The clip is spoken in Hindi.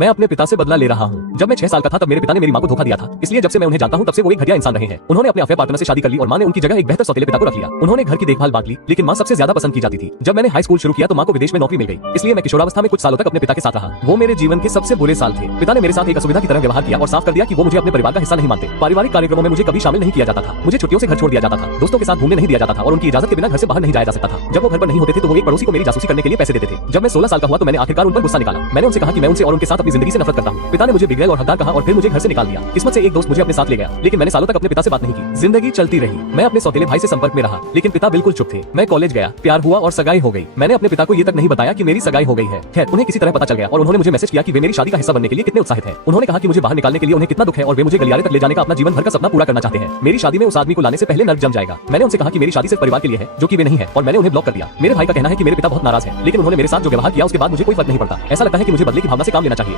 मैं अपने पिता से बदला ले रहा हूँ। जब मैं 6 साल का था तब मेरे पिता ने मेरी माँ को धोखा दिया था, इसलिए जब से मैं उन्हें जानता हूँ तब से वो एक घटिया इंसान रहे हैं। उन्होंने अपने अफेयर पार्टनर से शादी कर ली और माँ ने उनकी जगह एक बेहतर सौतेले पिता को रख लिया। उन्होंने घर की देखभाल बांट ली, लेकिन माँ सबसे ज्यादा पसंद की जाती थी। जब मैंने हाई स्कूल शुरू किया तो माँ को विदेश में नौकरी मिल गई, इसलिए मैं किशोरावस्था में कुछ सालों तक अपने पिता के साथ रहा। वो मेरे जीवन के सबसे बुरे साल थे। पिता ने मेरे साथ एक असुविधा की तरह व्यवहार किया और साफ कर दिया कि वो मुझे अपने परिवार का हिस्सा नहीं मानते। पारिवारिक कार्यक्रमों में मुझे कभी शामिल नहीं किया जाता था, मुझे छुट्टियों से घर छोड़ दिया जाता था, दोस्तों के साथ घूमने नहीं दिया जाता था और उनकी इजाजत के बिना घर से बाहर नहीं जाया जा सकता था। जब वो घर पर नहीं होते थे तो वो एक पड़ोसी को मेरी जासूसी करने के लिए पैसे देते थे। जब मैं 16 साल का हुआ तो मैंने आखिरकार उन पर गुस्सा निकाला। मैंने उनसे कहा कि मैं उनसे और उनके साथ अपनी जिंदगी से नफरत करता हूँ। पिता ने मुझे बिगड़ैल और हकदार कहा और फिर मुझे घर से निकाल दिया। किस्मत से एक दोस्त मुझे अपने साथ ले गया, लेकिन मैंने सालों तक अपने पिता से बात नहीं की। जिंदगी चलती रही, मैं अपने सौतेले भाई से संपर्क में रहा, लेकिन पिता बिल्कुल चुप थे। मैं कॉलेज गया, प्यार हुआ और सगाई हो गई। मैंने अपने पिता को ये तक नहीं बताया कि मेरी सगाई हो गई है। खैर, उन्हें किसी तरह पता चल गया और उन्होंने मुझे मैसेज किया कि वे मेरी शादी का हिस्सा बनने के लिए कितने उत्साहित हैं। उन्होंने कहा कि मुझे बाहर निकालने के लिए उन्हें कितना दुख है और वे मुझे गलियारे तक ले जाने का अपना जीवन भर का सपना पूरा करना चाहते हैं। मेरी शादी में उस आदमी को लाने से पहले नर्क जम जाएगा। मैंने उनसे कहा कि मेरी शादी सिर्फ परिवार के लिए है, जो कि वे नहीं है, और मैंने उन्हें ब्लॉक कर दिया। मेरे भाई का कहना है कि मेरे पिता बहुत नाराज हैं, लेकिन उन्होंने मेरे साथ जो व्यवहार किया उसके बाद मुझे कोई फर्क नहीं पड़ता। ऐसा लगता है कि मुझे बदले की भावना से काम लेना चाहिए।